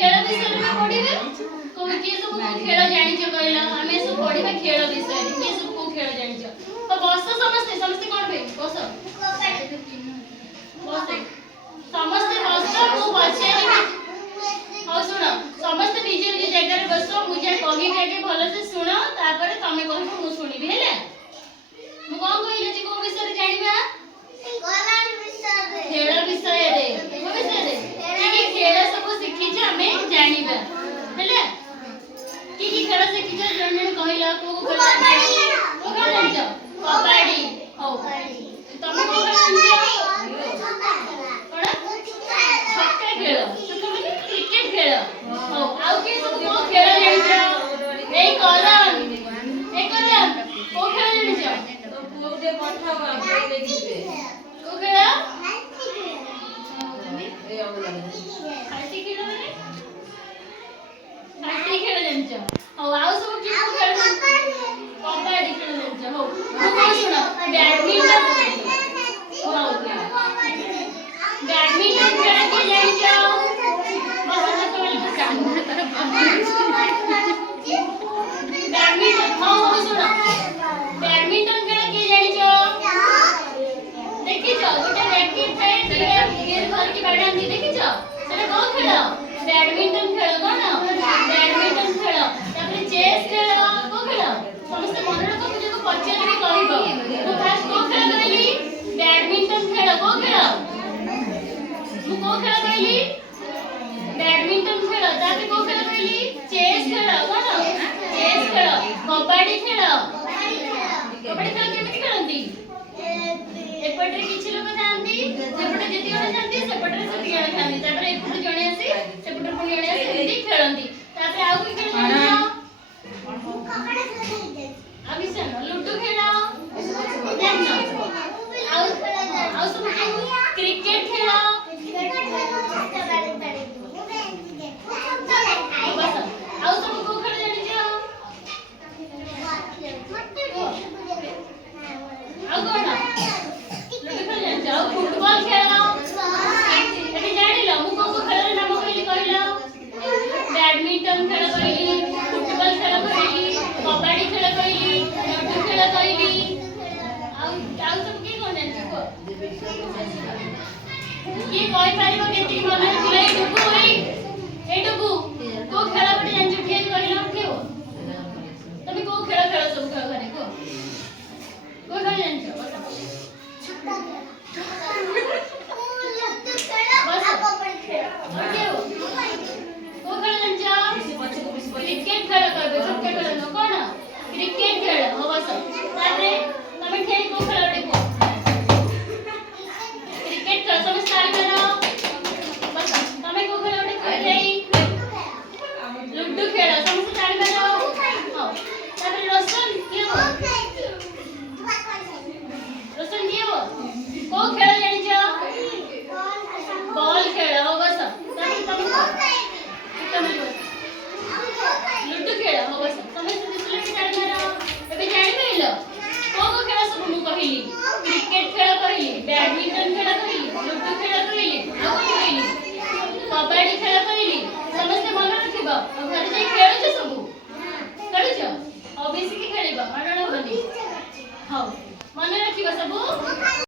खेल विषय में पढ़िबे को के सब को खेल जानि छ कहला हमें सब पढ़िबे खेल विषय के सब को खेल जानि छ तो बस समस्त समस्त कोन बे बस बस समस्त बस को पछेरी हां सुनो समस्त निज निज जगह रे बसो मुझे कहि के भलो से सुनो तापर तमे कहबो मु सुनिबी हेले मु कोन कहले जे को विषय रे जानिबा खेल विषय रे को विषय रे कि खेल सब शिखि छ हमें जानिबा हेले कि खेल शिखि छ जण जण कहला को खेल को खेल जानि छ कबड्डी हो तमे को खेल जानि छ छक्का खेल छक्का माने क्रिकेट खेल हो आउ के सब को खेल जानि छ ए कलम को खेल जानि छ तो पूरे पठाओ आप ले दिबे को खेल ए अगला हाथी खेल माने हाथी खेल जानि छ हो आउ सब की खेल कबड्डी खेल जानि छ हो को सुनो बैडमिंटन हो बैडमिंटन खेल के जानि छ बस तो बैडमिंटन हो सुनो बैडमिंटन खेल के जानि छ देखि छ गोटे रैकेट थाए घेर भर के बैट आंदी देखि छ सेटा को खेल बैडमिंटन खेल कोन बैडमिंटन खेल तापर चेस खेल को खेल समस्त मन रखो मुझे को पछे भी कहबो तो फास्ट को खेल कहली बैडमिंटन खेल को खेल तू को खेल कहली बैडमिंटन खेल तापर को खेल कहली चेस खेल कोन चेस खेल कबड्डी खेल कबड्डी खेल केमिति खेलंती एपटरे किछि लोक थांती सेपटे जेति जण थांती सेपटरे सेति जण थांती तापर एपटे जणे आसी सेपटे पुनी जणे आसी एति खेलंती तापर आउ कि खेल अभिसन लूडो खेल आउ सब क्रिकेट खेल बस आउ सब को खेल जानि छ आउ कोन लूडो खेल जानि छ आउ फुटबॉल खेल एति जानिलो मु को खेल नाम कहली कहलो बैडमिंटन खेल कहली फुटबॉल खेल कहली कबड्डी खेल कहली लूडो खेल कहली आउ सब की कोन जानि छ की कहि पारिबो केति मन ଥିଲା ए डुबू को खेल बडे जानि छ के कहलो केओ तमे को खेल खेल सब खेल घरे को खेल जानि छ क्रिकेट खेल करबे छक्का खेल न कोन क्रिकेट खेल हो बस तारे तमे खेल को खेल बडे को क्रिकेट खेल सब स्टार्ट करो बस तमे को खेल बडे खेल लूडो खेल सब स्टार्ट करो हां तारे रोशन के हो रोशन के हो को खेल जानि छ बॉल खेल हो बस तमे लूडो खेल हो बस तमे से दिसले स्टार्ट करो एबे जानि गइलो को खेल सब मु कहिली क्रिकेट खेल कहिली बैडमिंटन खेल कहिली लूडो खेल कहिली आ कोन कहिली कबड्डी खेल कहिली समस्त मन रखिबो